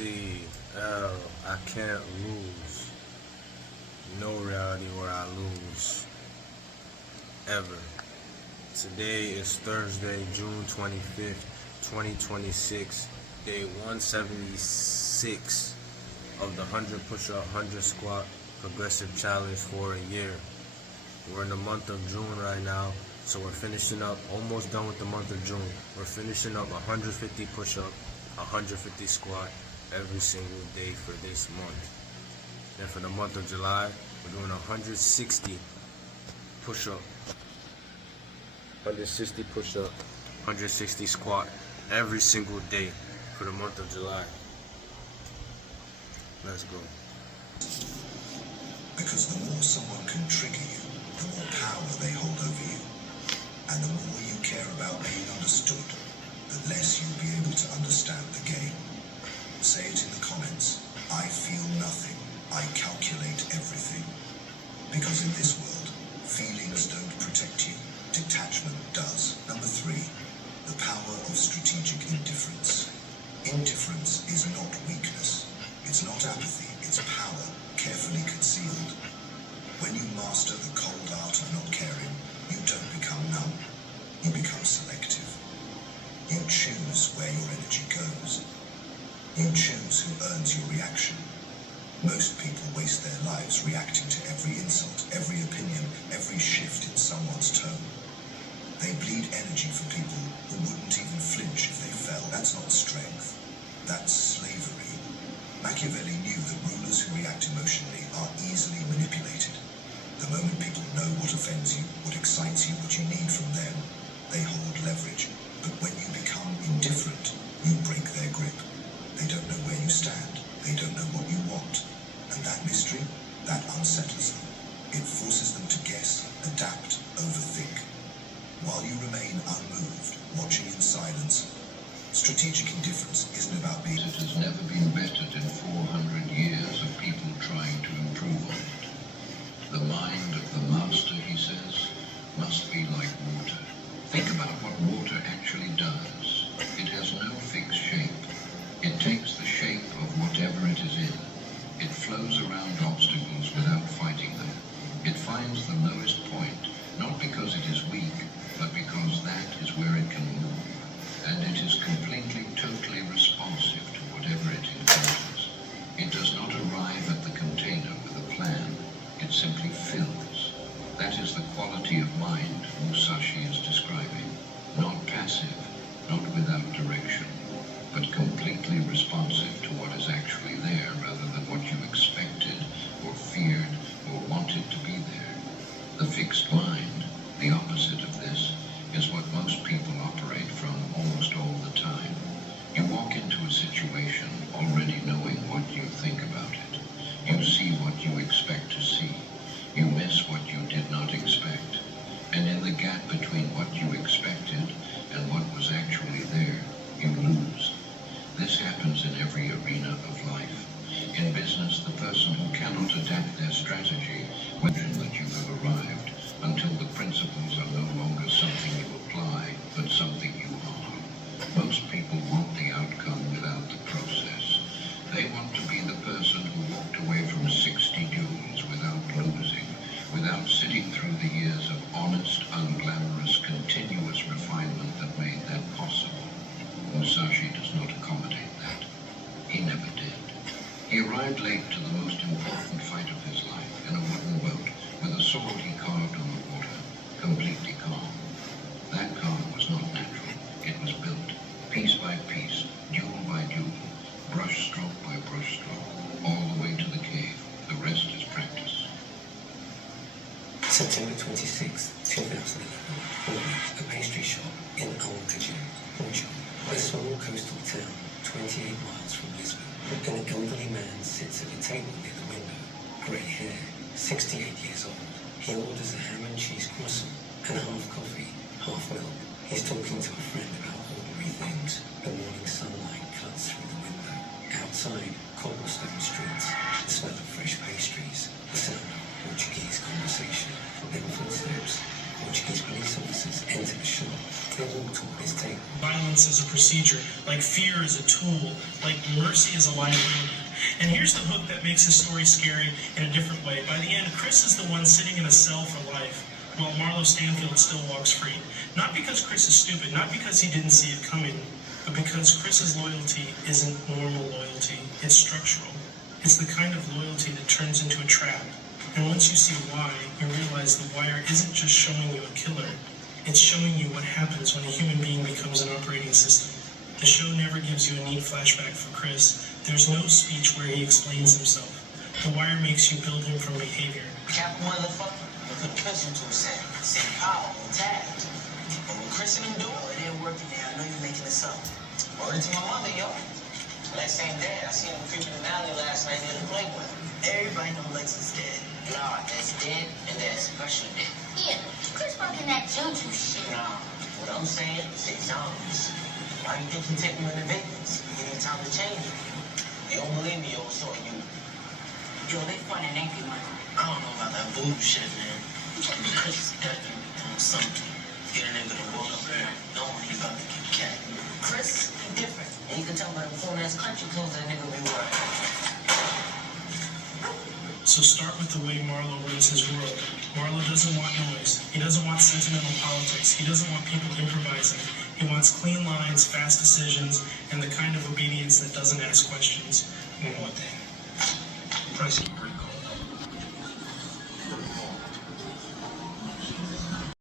icLAAo, I can't lose. No reality where I lose. Ever. Today is Thursday, June 25th, 2026, day 176 of the 100 push-up, 100 squat progressive challenge for a year. We're in the month of June right now, so we're finishing up, almost done with the month of June. We're finishing up 150 push-up, 150 squat every single day for this month. Then for the month of July, we're doing 160 push-up, 160 push-up, 160 squat every single day for the month of July. Let's go. Because the more someone can trigger you, the more power they hold over you. And the more you care about being understood, the less you'll be able to understand the game. Say it in the comments. I feel nothing. I calculate everything. Because in this world, feelings don't protect you. Detachment does. Number 3, the power of strategic indifference. Indifference is not weakness. It's not apathy. It's power, carefully concealed. When you master the cold art of not caring, you don't become numb. You become selective. You choose where your energy goes. You choose who earns your reaction. Most people waste their lives reacting to every insult, every opinion, every shift in someone's tone. They bleed energy for people who wouldn't even flinch if they fell. That's not strength. That's slavery. Machiavelli knew that rulers who react emotionally are easily manipulated. The moment people know what offends you, what excites you, what you need from them, they hold leverage. But when you become indifferent, you break their grip. They don't know where you stand. They don't know what you want. And that mystery, that unsettles them. It forces them to guess, adapt, overthink. While you remain unmoved, watching in silence. Strategic indifference isn't about being... It has never been bettered in 400 years of people trying to improve on it. The mind of the master, he says, must be like water. Think about what water actually does. It has no fixed shape. It takes the shape of whatever it is in. It flows around obstacles without fighting them. It finds the lowest point, not because it is weak, but because that is where it can move. And it is completely, totally responsive to whatever it encounters. It does not arrive at the container with a plan. It simply fills. That is the quality of mind Musashi is describing. Not passive, not without direction, but completely responsive to what is actually there rather than what you expected or feared or wanted to be there. The fixed mind, the opposite of this, is what most people operate from almost all the time. You walk into a situation already knowing what you think about it. You see what you expect to see. You miss what you did not expect. And in the gap between what you expected and what was actually there, you lose. This happens in every arena of life. In business, the person who cannot adapt their strategy will mention that you have arrived until the principles are no longer something you apply, but something you are. Most people want the outcome without the process. They want to be the person who walked away from 60 duels without losing, without sitting through the years of honest, unglamorous, continuous refinement that made that possible. Musashi does not accommodate that. He never did. He arrived late to the most important fight of his life in a wooden boat with a sword he carved on the water, completely calm. That calm was not natural. It was built, piece by piece, duel by duel, brush stroke by brush stroke, all the way to the cave. The rest is practice. September 26, 2011, a pastry shop in Portugal, a small coastal town 28 miles from Lisbon. An elderly man sits at a table near the window, grey hair, 68 years old. He orders a ham and cheese croissant and half coffee, half milk. He's talking to a friend about ordinary things. The morning sunlight cuts through the window. Outside, cobblestone streets, the smell of fresh pastries, the sound of Portuguese conversation, then footsteps. Portuguese police officers enter the shop. They walk toward his table. Violence is a procedure, like fear is a tool, like mercy is a liability. And here's the hook that makes his story scary in a different way. By the end, Chris is the one sitting in a cell for life, while Marlo Stanfield still walks free. Not because Chris is stupid, not because he didn't see it coming, but because Chris's loyalty isn't normal loyalty, it's structural. It's the kind of loyalty that turns into a trap. And once you see why, you realize The Wire isn't just showing you a killer, it's showing you what happens when a human being becomes an operating system. The show never gives you a neat flashback for Chris. There's no speech where he explains himself. The Wire makes you build him from behavior. Cap motherfucker, look at Chris into a set. Say power intact. And when Chris and them do it ain't working there. I know you're making this up. Word to my mother, yo. Lex ain't dead. I seen him creeping in the alley last night near the playground. Everybody know Lex is dead. Nah, that's dead, and that's special dead. Yeah, Chris working that juju shit. Nah, what I'm saying is they zombies. Why you think you take them in the Vegas? You need time to change them. You don't believe me, yo, so you. Yo, they funny, ain't they, Michael? I don't know about that voodoo shit, man. Chris is definitely doing something. Get a nigga to walk up there knowing he about to get cat. Chris, he different. And you can tell by the cool-ass country clothes that nigga be wearing. So start with the way Marlo runs his world. Marlo doesn't want noise. He doesn't want sentimental politics. He doesn't want people improvising. He wants clean lines, fast decisions, and the kind of obedience that doesn't ask questions. One more thing. Price of brick